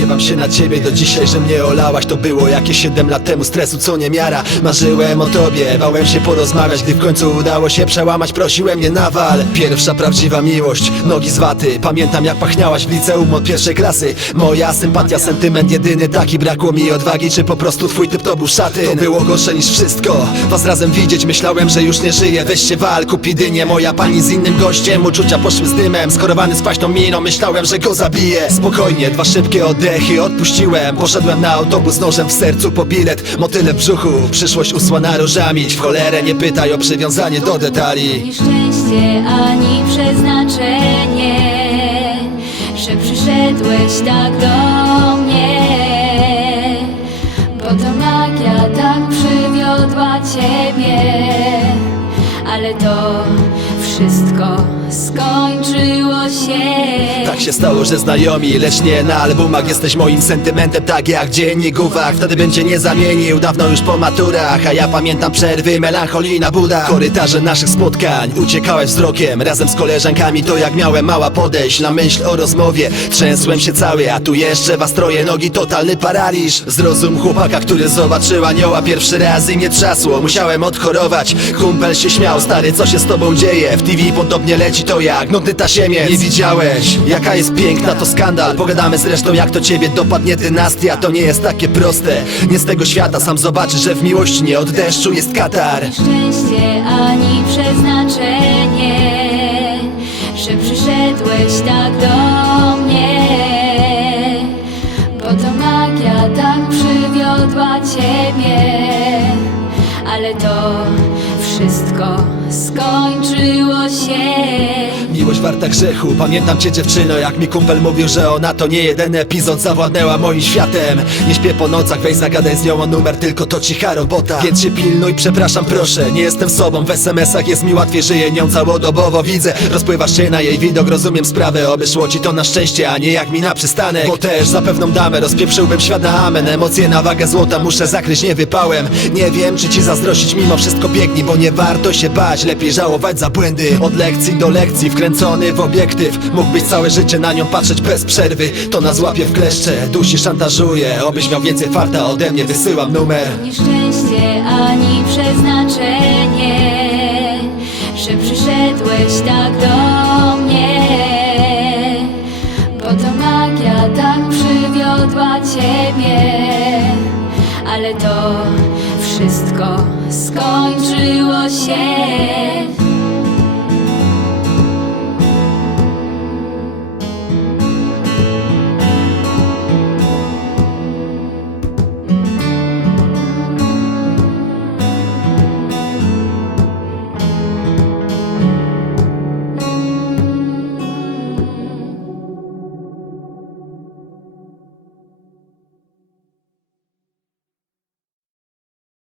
Gniewam się na ciebie do dzisiaj, że mnie olałaś. To było jakieś 7 lat temu. Stresu co nie miara Marzyłem o tobie, bałem się porozmawiać Gdy w końcu udało się przełamać, prosiłem nie nawal. Pierwsza prawdziwa miłość, nogi z waty. Pamiętam jak pachniałaś w liceum od pierwszej klasy. Moja sympatia, sentyment jedyny taki Brakło mi odwagi, czy po prostu twój typ to był szaty To było gorsze niż wszystko. Was razem widzieć, myślałem, że już nie żyję. Weź się wal, kup Moja pani z innym gościem, uczucia poszły z dymem. Skorowany z kwaśną miną, myślałem, że go zabiję. Spokojnie, dwa szybkie oddechy odpuściłem. Poszedłem na autobus nożem w sercu po bilet. Motyle w brzuchu, przyszłość usłana różami. W cholerę nie pytaj o przywiązanie do detali. Nieszczęście ani przeznaczenie, że przyszedłeś tak do mnie. Bo to magia tak przywiodła ciebie, ale to wszystko skończyło się. Tak się stało, że znajomi, lecz nie na albumach. Jesteś moim sentymentem, tak jak dziennik uwag Wtedy bym cię nie zamienił, dawno już po maturach. A ja pamiętam przerwy, melancholii na budach. Korytarze naszych spotkań, uciekałeś wzrokiem. Razem z koleżankami, to jak miałem mała podejść. Na myśl o rozmowie, trzęsłem się cały. A tu jeszcze was troje, nogi totalny paraliż. Zrozum chłopaka, który zobaczył anioła Pierwszy raz i mnie trzasło, musiałem odchorować. Kumpel się śmiał, stary, co się z tobą dzieje? W TV podobnie leci to jak nudny tasiemiec. Nie widziałeś, jaka jest piękna, to skandal. Pogadamy zresztą jak to ciebie dopadnie dynastia. To nie jest takie proste, nie z tego świata Sam zobaczysz, że w miłości nie od deszczu jest katar. Szczęście ani przeznaczenie, że przyszedłeś tak do mnie. Bo to magia tak przywiodła ciebie, ale to wszystko skończyło się. Miłość warta grzechu, pamiętam cię dziewczyno. Jak mi kumpel mówił, że ona to nie jeden epizod Zawładnęła moim światem. Nie śpię po nocach, weź zagadaj z nią o numer Tylko to cicha robota Więc się pilnuj, przepraszam proszę Nie jestem sobą, w SMS-ach jest mi łatwiej Żyję nią całodobowo, widzę Rozpływasz się na jej widok, rozumiem sprawę. Oby szło ci to na szczęście, a nie jak mi na przystanek. Bo też za pewną damę rozpieprzyłbym świat na amen. Emocje na wagę złota muszę zakryć, nie wypałem. Nie wiem, czy ci zazdrościć, mimo wszystko biegni Bo nie warto się bać, lepiej żałować za błędy. Od lekcji do lekcji, wkręcony w obiektyw. Mógłbyś całe życie na nią patrzeć bez przerwy. To nas łapie w kleszcze, dusi szantażuje. Obyś miał więcej farta ode mnie, wysyłam numer. Nieszczęście ani przeznaczenie, że przyszedłeś tak do mnie. Bo to magia tak przywiodła ciebie, ale to wszystko skończyło się.